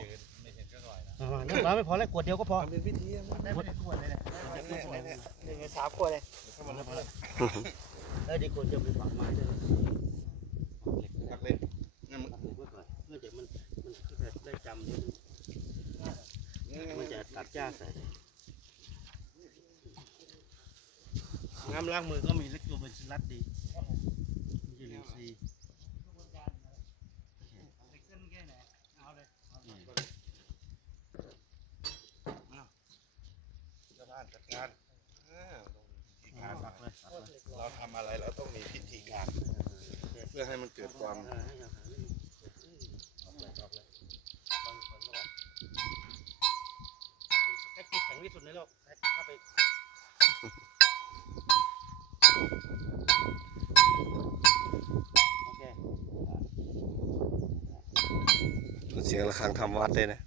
จืดไม่เห็นก็อร่อยนะน้ำปลาไม่พอแล้วขวดเดียวก็พอทำเป็นพิธีอะมันได้ไม่ได้ขวดเลยเนี่ยหนึ่งในสามขวดเลยเออดีควรจะไปฝังไม้ด้วยนะตักเลยงั้นมึงตัดไว้ก่อนเพื่อเดี๋ยวมันมันจะได้จำเดี๋ยมันจะตัดยาใส่น้ำล้างมือก็มีเล็กตัวเป็นสลัดดีมีจุลินทรีย์ ชาวบ้านจัดการอ่าลงพิธีการตักเลยตักเลยเราทำอะไรเราต้องมีพิธีการ เพื่อให้มันเกิดความเออให้อาหารมันออกเลยออกเลยบางคนก็ว่าเป็นสเต็กที่แข็งที่สุดในโลกถ้าไปโอเคเสียงระฆังทำวัดเลยนะ